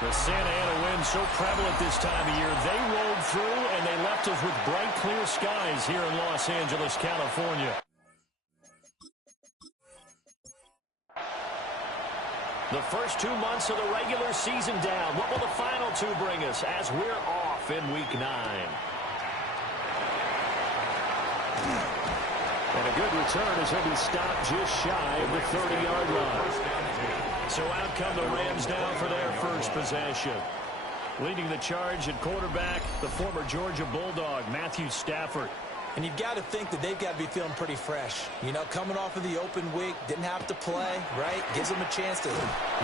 The Santa Ana wind so prevalent this time of year. They rolled through, and they left us with bright, clear skies here in Los Angeles, California. The first 2 months of the regular season down. What will the final two bring us as we're off in Week 9? And a good return as he'll be stopped just shy of the 30-yard line. So out come the Rams now for their first possession. Leading the charge at quarterback, the former Georgia Bulldog, Matthew Stafford. And you've got to think that they've got to be feeling pretty fresh. You know, coming off of the open week, didn't have to play, right? Gives them a chance to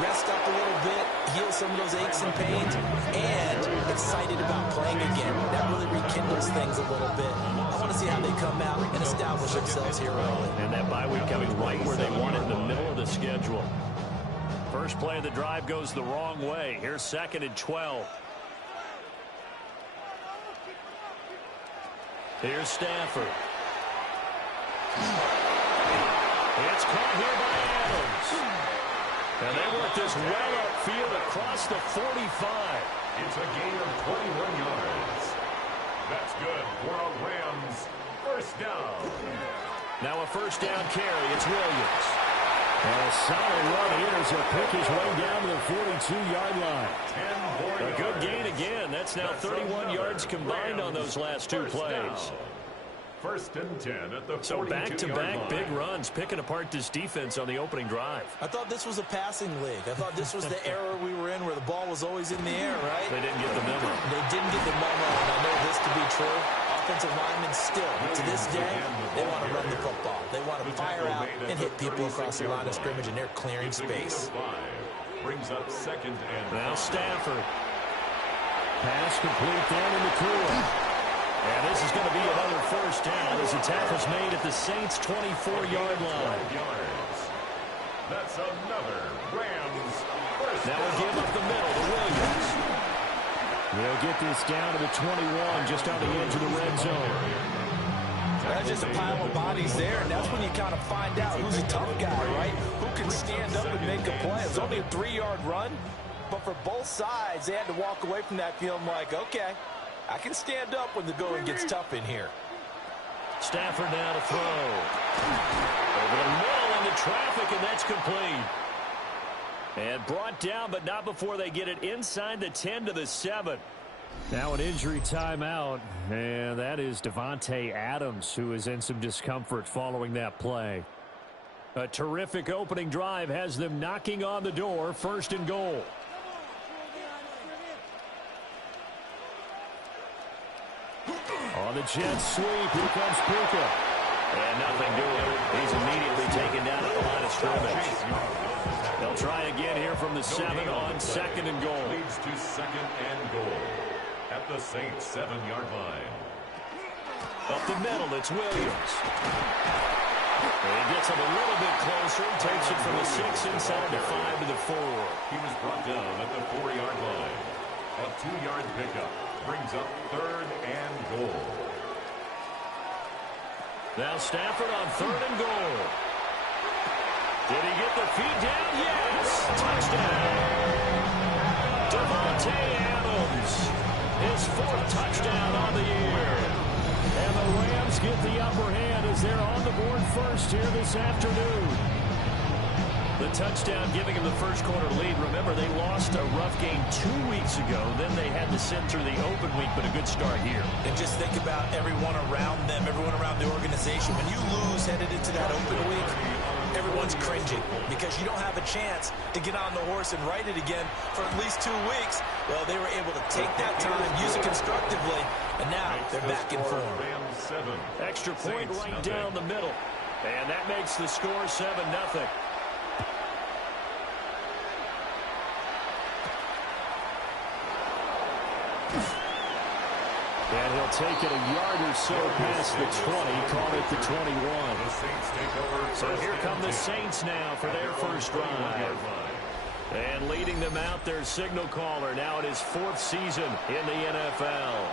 rest up a little bit, heal some of those aches and pains, and excited about playing again. That really rekindles things a little bit. I want to see how they come out and establish themselves here early. And that bye week coming right where they want it, in the middle of the schedule. First play of the drive goes the wrong way. Here's 2nd and 12. Here's Stafford. It's caught here by Adams. And they work this well upfield across the 45. It's a gain of 21 yards. That's good for a Rams first down. Now a first down carry. It's Williams. And a solid run here as he'll pick his way down to the 42-yard line. A good gain again. That's now 31 yards combined on those last two plays. First and 10 at the 42-yard line. So back-to-back big runs, picking apart this defense on the opening drive. I thought this was a passing league. I thought this was the era we were in where the ball was always in the air, right? They didn't get the memo. They didn't get the memo, and I know this to be true. Offensive linemen still, to this day, they want to run the football. They want to fire out and hit people across the line of scrimmage, and they're clearing space. Brings up 2nd and now Stafford. Pass complete down in the corner. And this is going to be another first down as the tackle's made at the Saints' 24-yard line. That's another Rams first now we'll give up the middle to Williams. They'll get this down to the 21, just on the edge of the red zone. That's just a pile of bodies there, and that's when you kind of find out who's a tough guy, right? Who can stand up and make a play. It's only a 3-yard run, but for both sides, they had to walk away from that feeling like, okay, I can stand up when the going gets tough in here. Stafford now to throw. Over the middle into traffic, and that's complete. And brought down, but not before they get it inside the 10 to the 7. Now an injury timeout, and that is Davante Adams, who is in some discomfort following that play. A terrific opening drive has them knocking on the door, 1st and goal. On the jet sweep, here comes Puka. And nothing doing. He's immediately taken down at the line of scrimmage. They'll try again here from the 7 on 2nd and goal. Leads to 2nd and goal at the Saints' 7-yard line. Up the middle, it's Williams. And he gets him a little bit closer, takes it from the 6 inside the 5 to the 4. He was brought down at the 4-yard line. A 2-yard pickup brings up 3rd and goal. Now Stafford on 3rd and goal. Did he get the feet down? Yes! Touchdown! Davante Adams. His 4th touchdown on the year. And the Rams get the upper hand as they're on the board first here this afternoon. The touchdown giving him the first quarter lead. Remember, they lost a rough game 2 weeks ago. Then they had to sit through the open week, but a good start here. And just think about everyone around them, everyone around the organization. When you lose headed into that open week, everyone's cringing because you don't have a chance to get on the horse and ride it again for at least 2 weeks. Well, they were able to take that time, use it constructively, and now they're back in form. Extra point right down the middle. And that makes the score 7-0. And he'll take it a yard or so past the 20, call it the 21. So here come the Saints now for their first drive. And leading them out, their signal caller, now in his 4th season in the NFL.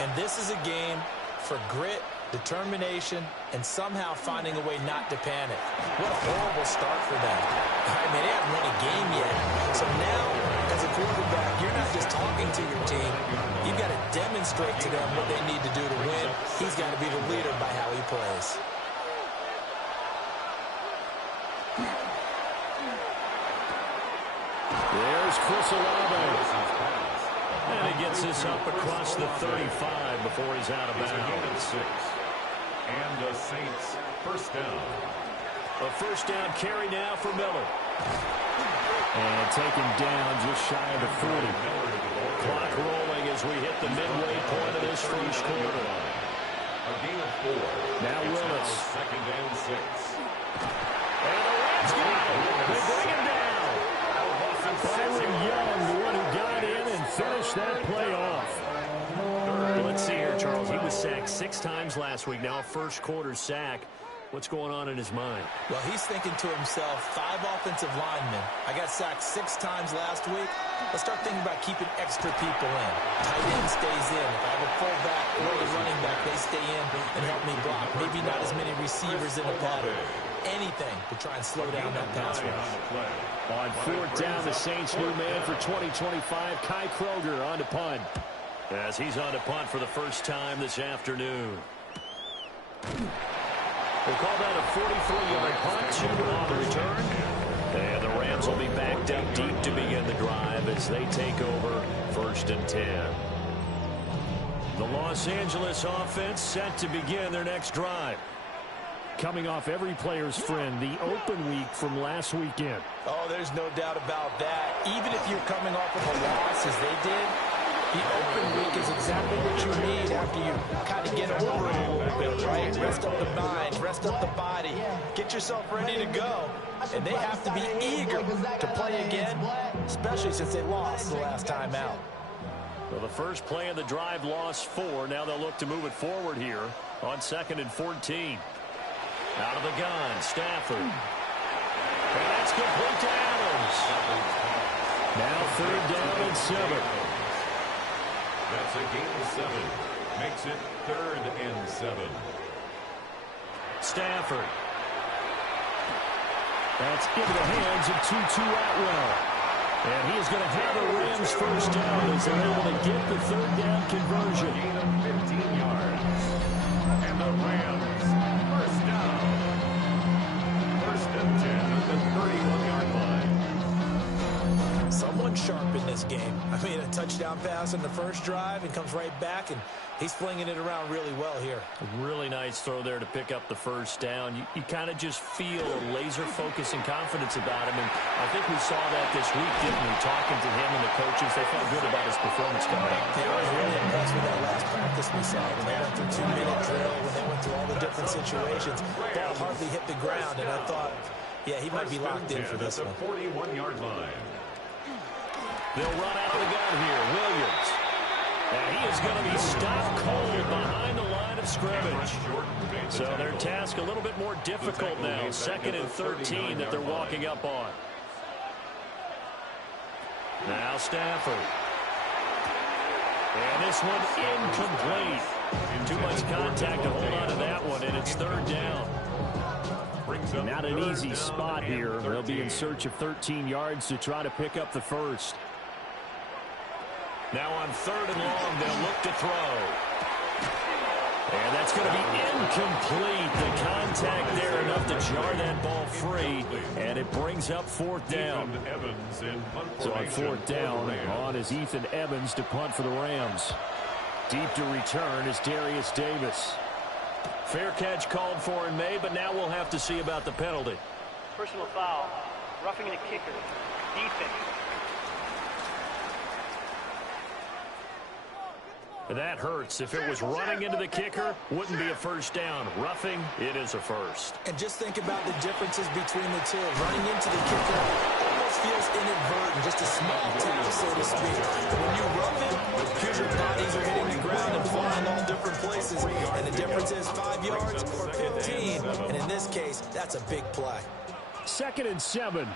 And this is a game for grit, determination, and somehow finding a way not to panic. What a horrible start for them. I mean, they haven't won a game yet. So now, as a quarterback, demonstrate to them what they need to do to win. He's got to be the leader by how he plays. There's Chris Olave. And he gets this up across the 35 before he's out of bounds. And the Saints first down. A first down carry now for Miller. And taken down just shy of the 40. Clock rolling as we hit the midway point of this first quarter. A gain of 4. Now Willis. Second and 6. And the Rams get it. They bring him down. Byron Young, the one who got in and finished that play off. Let's see here, Charles. He was sacked 6 times last week. Now a first quarter sack. What's going on in his mind? Well, he's thinking to himself, 5 offensive linemen. I got sacked 6 times last week. Let's start thinking about keeping extra people in. Tight end stays in. If I have a fullback or a running back, they stay in and help me block. Maybe not as many receivers in a pattern. Anything to try and slow down that pass rush. On fourth down, the Saints' new man for 2025, Kai Kroger on to punt. As he's on to punt for the first time this afternoon. We'll call that a 43-yard punt, 2 on the return. And the Rams will be backed up deep to begin the drive as they take over first and 10. The Los Angeles offense set to begin their next drive. Coming off every player's friend, the open week from last weekend. Oh, there's no doubt about that. Even if you're coming off of a loss as they did, the open week is exactly what you need after you kind of get over it a little bit, right? Rest up the mind, rest up the body, get yourself ready to go. And they have to be eager to play again, especially since they lost the last time out. Well, the first play of the drive lost 4. Now they'll look to move it forward here on 2nd and 14. Out of the gun, Stafford. And that's complete to Adams. Now 3rd down and 7. That's a gain of 7. Makes it 3rd and 7. Stafford. That's into the hands of Tutu Atwell. And he is going to have the Rams first down as they're able to get the 3rd down conversion. Gain of 15 yards. And the Rams first down. 1st and 10 at the 31-yard line. Someone sharp in this game. I mean, a touchdown pass in the first drive and comes right back, and he's flinging it around really well here. A really nice throw there to pick up the first down. You kind of just feel a laser focus and confidence about him, and I think we saw that this week, didn't we? Talking to him and the coaches, they felt good about his performance coming up. Yeah, I was really impressed with that last practice we saw when they went through 2-minute drill, when they went through all the different situations. Ball hardly hit the ground, and I thought, yeah, he might be locked in for this one. 41-yard line. They'll run out of the gun here. Williams. And he is going to be stopped cold behind the line of scrimmage. So their task a little bit more difficult now. 2nd and 13 that they're walking up on. Now Stafford. And this one incomplete. Too much contact to hold on to that one, and it's 3rd down. Not an easy spot here. They'll be in search of 13 yards to try to pick up the first. Now on 3rd and long, they'll look to throw. And that's going to be incomplete. The contact there enough to jar that ball free, and it brings up 4th down. So on 4th down, on is Ethan Evans to punt for the Rams. Deep to return is Darius Davis. Fair catch called for and made, but now we'll have to see about the penalty. Personal foul, roughing the kicker, defense. That hurts. If it was running into the kicker, wouldn't be a first down. Roughing, it is a first. And just think about the differences between the two. Running into the kicker almost feels inadvertent, just a small tap, so to speak. When you rough it, here's your bodies are hitting the ground and flying all different places. And the difference is 5 yards or 15. And in this case, that's a big play. 2nd and 7.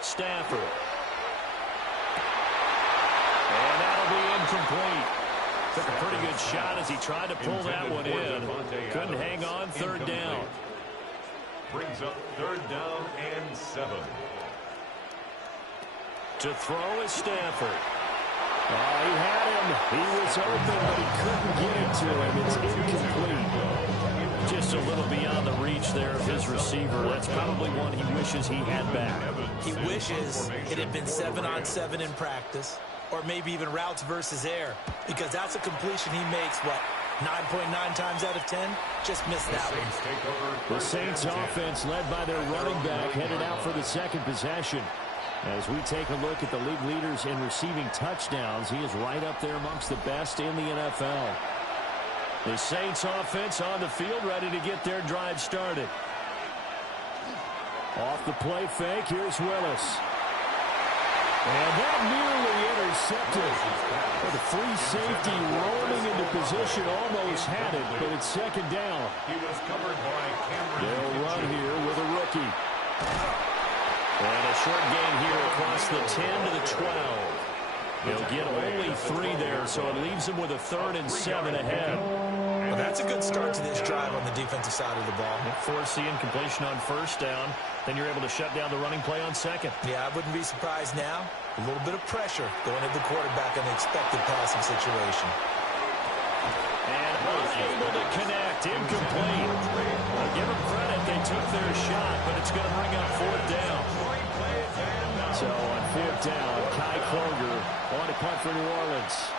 Stafford. And that'll be incomplete. Took a pretty good shot as he tried to pull that one in. Couldn't hang on. 3rd down. Brings up 3rd down and 7. To throw is Stafford. Oh, he had him. He was open, but he couldn't get it to him. It's incomplete. Just a little beyond the reach there of his receiver. That's probably one he wishes he had back. He wishes it had been 7-on-7 in practice, or maybe even routes versus air, because that's a completion he makes, what, 9.9 times out of 10? Just missed that one. The Saints offense led by their running back headed out for the second possession. As we take a look at the league leaders in receiving touchdowns, he is right up there amongst the best in the NFL. The Saints offense on the field, ready to get their drive started. Off the play fake, here's Willis. And that nearly intercepted. The free safety rolling into position, almost had it, but it's second down. He was covered by Cameron. They'll run here with a rookie. And a short gain here across the 10 to the 12. He'll get only 3 there, so it leaves him with a 3rd and 7 ahead. Well, that's a good start to this drive on the defensive side of the ball. Force the incompletion on first down. Then you're able to shut down the running play on second. Yeah, I wouldn't be surprised now. A little bit of pressure going at the quarterback in the expected passing situation. And unable to connect. Incomplete. Well, give them credit. They took their shot, but it's going to bring up 4th down. So on 4th down, Kai Kroger on to punt for New Orleans.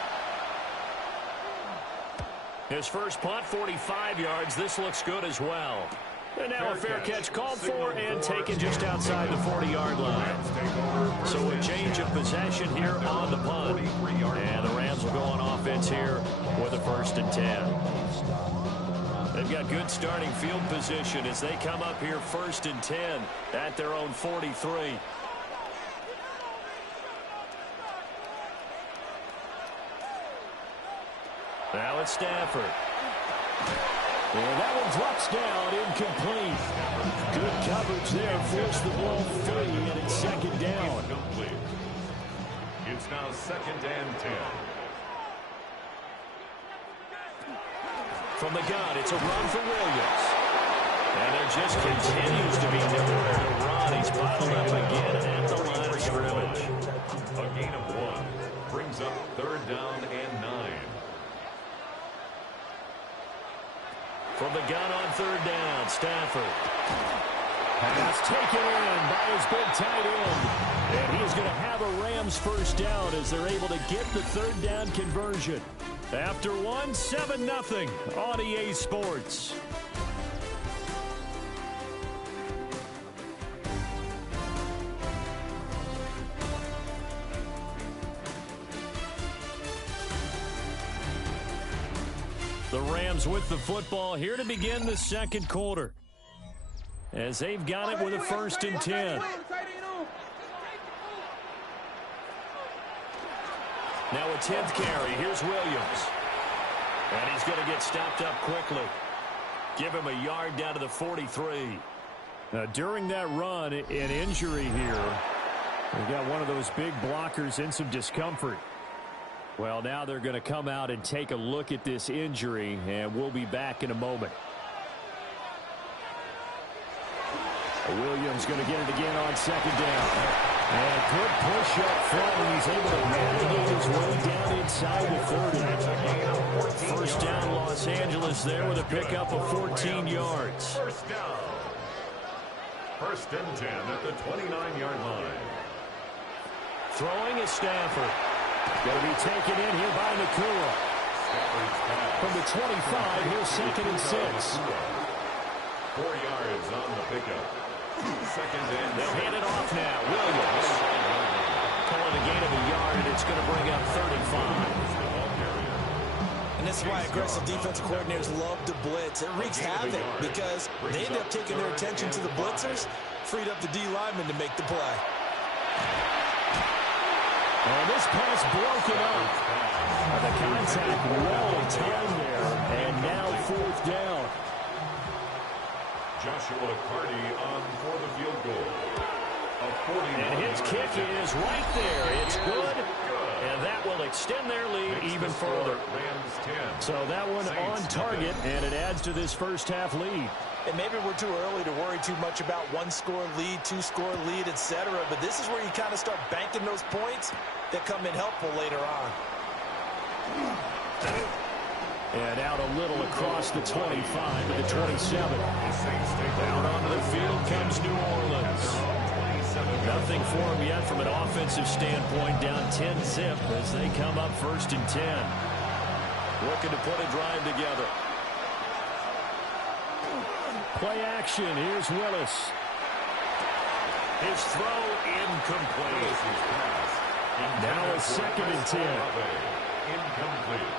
His first punt, 45 yards. This looks good as well. And now a fair catch called for and taken just outside the 40-yard line. So a change of possession here on the punt. And the Rams will go on offense here with a 1st and 10. They've got good starting field position as they come up here 1st and 10 at their own 43. Now it's Stafford. And that one drops down, incomplete. Good coverage there, forced the ball free, and it's second down. It's now 2nd and 10. From the gun, it's a run for Williams. And there just continues to be nowhere to run. He's bottled up again at the line of scrimmage. A gain of 1 brings up 3rd down and 9. From the gun on 3rd down, Stafford. Pass taken in by his big tight end. And he is going to have a Rams 1st down as they're able to get the 3rd down conversion. After 1, 7-0 on EA Sports. The Rams with the football here to begin the second quarter. As they've got it with a 1st and 10. Now a 10th carry. Here's Williams. And he's going to get stopped up quickly. Give him a yard down to the 43. During that run, an injury here. We've got one of those big blockers in some discomfort. Well, now they're going to come out and take a look at this injury, and we'll be back in a moment. Williams going to get it again on 2nd down. And a good push up front, and he's able to navigate his way down inside the 30. 1st down, Los Angeles there with a pickup of 14 yards. 1st down. 1st and 10 at the 29-yard line. Throwing is Stafford. Going to be taken in here by Nakua. From the 25, here's 2nd and 6. 4 yards on the pickup. 2nd and 6. They'll hand it off now. Williams. Calling a gain of a yard, and it's going to bring up 35. And this is why aggressive defensive coordinators love to blitz. It wreaks havoc because they end up taking their attention to the blitzers, freed up the D lineman to make the play. And this pass broken up. The contact well timed there, and now 4th down. Joshua Carty on for the field goal. And his kick is right there. It's good. And that will extend their lead even further. So that one on target, and it adds to this 1st half lead. And maybe we're too early to worry too much about one-score lead, two-score lead, etc. But this is where you kind of start banking those points that come in helpful later on. And out a little across the 25 to the 27. Out onto the field comes New Orleans. Nothing for them yet from an offensive standpoint. Down 10-zip as they come up 1st and 10. Looking to put a drive together. Play action. Here's Willis. His throw incomplete. Now a 2nd and 10. Incomplete.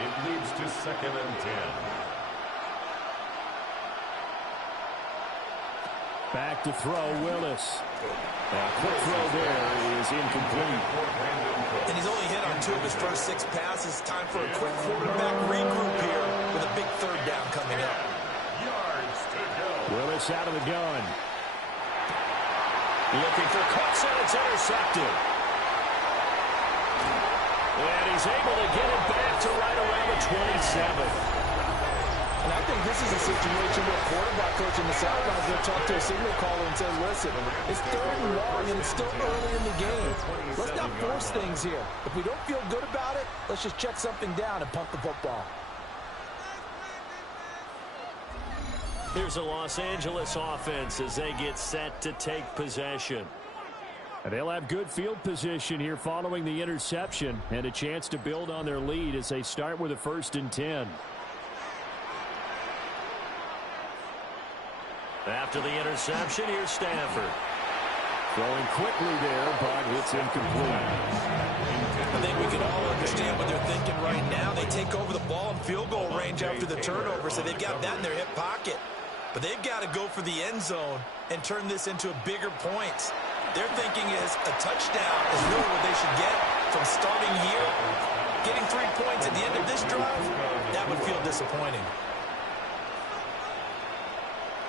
It leads to 2nd and 10. Back to throw, Willis. A quick throw there is incomplete. And he's only hit on 2 of his first 6 passes. Time for a quick quarterback regroup here with a big 3rd down coming up. Yards to go. Willis out of the gun. Looking for cuts, and it's intercepted. And he's able to get it back to right around the 27. And I think this is a situation where quarterback coach in the sidelines will talk to a signal caller and say, listen, it's 3rd and long and it's still early in the game. Let's not force things here. If we don't feel good about it, let's just check something down and punt the football. Here's a Los Angeles offense as they get set to take possession. And they'll have good field position here following the interception and a chance to build on their lead as they start with a 1st and 10. After the interception, here's Stafford. Throwing quickly there, but it's incomplete. I think we can all understand what they're thinking right now. They take over the ball in field goal range after the turnover, so they've got that in their hip pocket. But they've got to go for the end zone and turn this into a bigger points. Their thinking is a touchdown is really what they should get from starting here. Getting 3 points at the end of this drive, that would feel disappointing.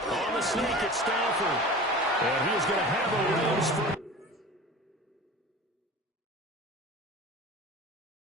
On the sneak, it's Stafford. And he's going to have a raise for